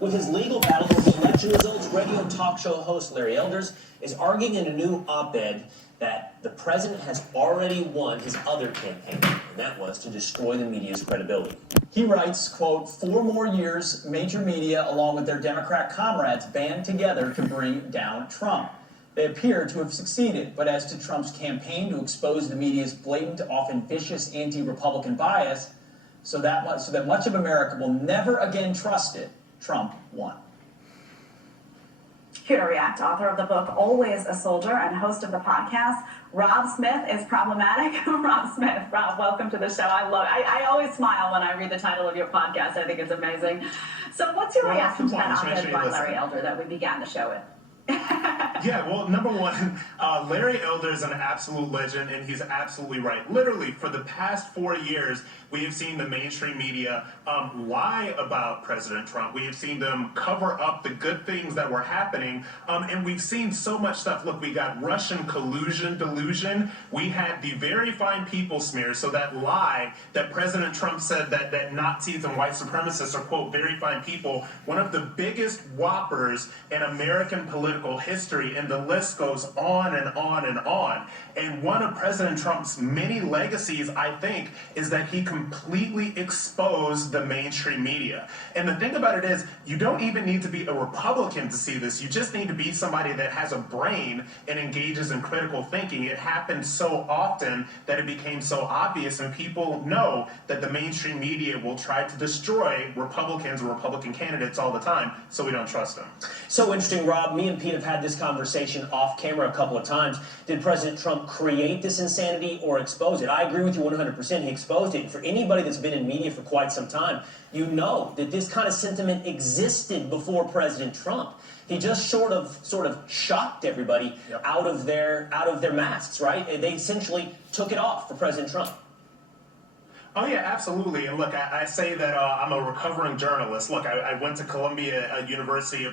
With his legal battle over the election results, radio talk show host Larry Elders is arguing in a new op-ed that the president has already won his other campaign, and that was to destroy the media's credibility. He writes, quote, 4 more years, major media, along with their Democrat comrades, band together to bring down Trump. They appear to have succeeded, but as to Trump's campaign to expose the media's blatant, often vicious anti-Republican bias, so that much of America will never again trust it, Trump won. Here to react, author of the book Always a Soldier and host of the podcast, Rob Smith is Problematic. Rob Smith, Rob, welcome to the show. I always smile when I read the title of your podcast. I think it's amazing. So what's your reaction to that op-ed by Larry Elder that we began the show with? Yeah, well, number one, Larry Elder is an absolute legend, and he's absolutely right. Literally, for the past 4 years, we have seen the mainstream media lie about President Trump. We have seen them cover up the good things that were happening, and we've seen so much stuff. Look, we got Russian collusion, delusion. We had the Very Fine People smear, so that lie that President Trump said that Nazis and white supremacists are, quote, very fine people, one of the biggest whoppers in American political history, and the list goes on and on and on. And one of President Trump's many legacies, I think, is that he completely exposed the mainstream media. And the thing about it is, you don't even need to be a Republican to see this. You just need to be somebody that has a brain and engages in critical thinking. It happened so often that it became so obvious, and people know that the mainstream media will try to destroy Republicans or Republican candidates all the time, so we don't trust them. So interesting, Rob. Me and Pete have had this conversation off camera a couple of times. Did President Trump create this insanity or expose it? I agree with you 100%. He exposed it. For anybody that's been in media for quite some time, you know that this kind of sentiment existed before President Trump. He just sort of shocked everybody out of their masks, right? They essentially took it off for President Trump. Oh, yeah, absolutely. And look, I say that I'm a recovering journalist. Look, I went to Columbia University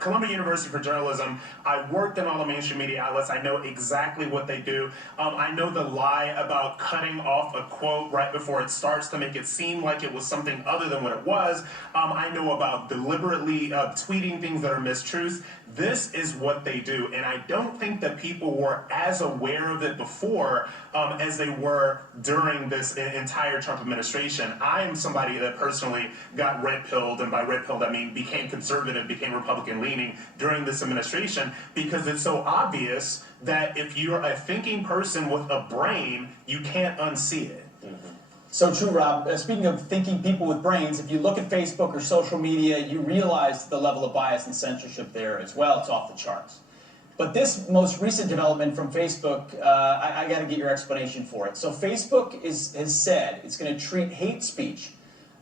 Columbia University for journalism. I worked in all the mainstream media outlets. I know exactly what they do. I know the lie about cutting off a quote right before it starts to make it seem like it was something other than what it was. I know about deliberately tweeting things that are mistruths. This is what they do, and I don't think that people were as aware of it before as they were during this entire Trump administration. I am somebody that personally got red-pilled, and by red-pilled I mean became conservative, became Republican-leaning during this administration, because it's so obvious that if you're a thinking person with a brain, you can't unsee it. Mm-hmm. So true, Rob. Speaking of thinking people with brains, if you look at Facebook or social media, you realize the level of bias and censorship there as well. It's off the charts. But this most recent development from Facebook, I got to get your explanation for it. So Facebook has said it's going to treat hate speech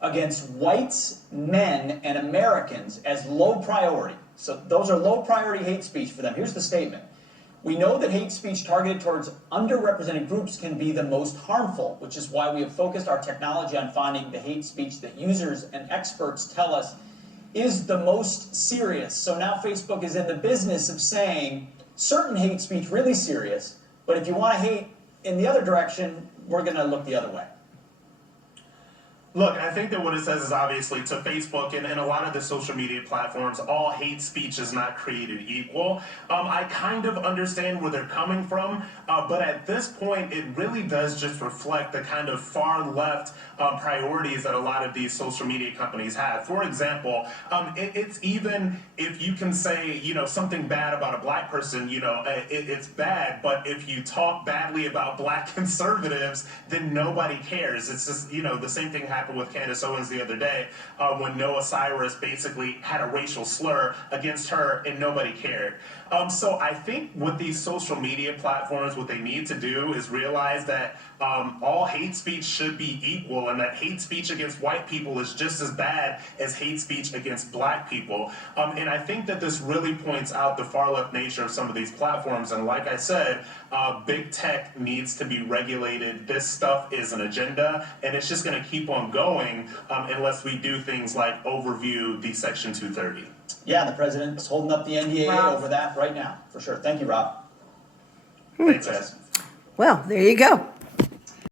against whites, men, and Americans as low priority. So those are low priority hate speech for them. Here's the statement. We know that hate speech targeted towards underrepresented groups can be the most harmful, which is why we have focused our technology on finding the hate speech that users and experts tell us is the most serious. So now Facebook is in the business of saying certain hate speech really serious, but if you want to hate in the other direction, we're going to look the other way. Look, I think that what it says is obviously to Facebook and a lot of the social media platforms, all hate speech is not created equal. I kind of understand where they're coming from, but at this point, it really does just reflect the kind of far left priorities that a lot of these social media companies have. For example, it's even if you can say, something bad about a black person, it's bad, but if you talk badly about black conservatives, then nobody cares. It's just, the same thing happened with Candace Owens the other day when Noah Cyrus basically had a racial slur against her and nobody cared. So I think with these social media platforms, what they need to do is realize that all hate speech should be equal, and that hate speech against white people is just as bad as hate speech against black people. And I think that this really points out the far left nature of some of these platforms. And like I said, big tech needs to be regulated. This stuff is an agenda, and it's just going to keep on going unless we do things like overview the Section 230. Yeah, the president's holding up the NDAA over that right now, for sure. Thank you, Rob. Thanks, guys. Well, there you go.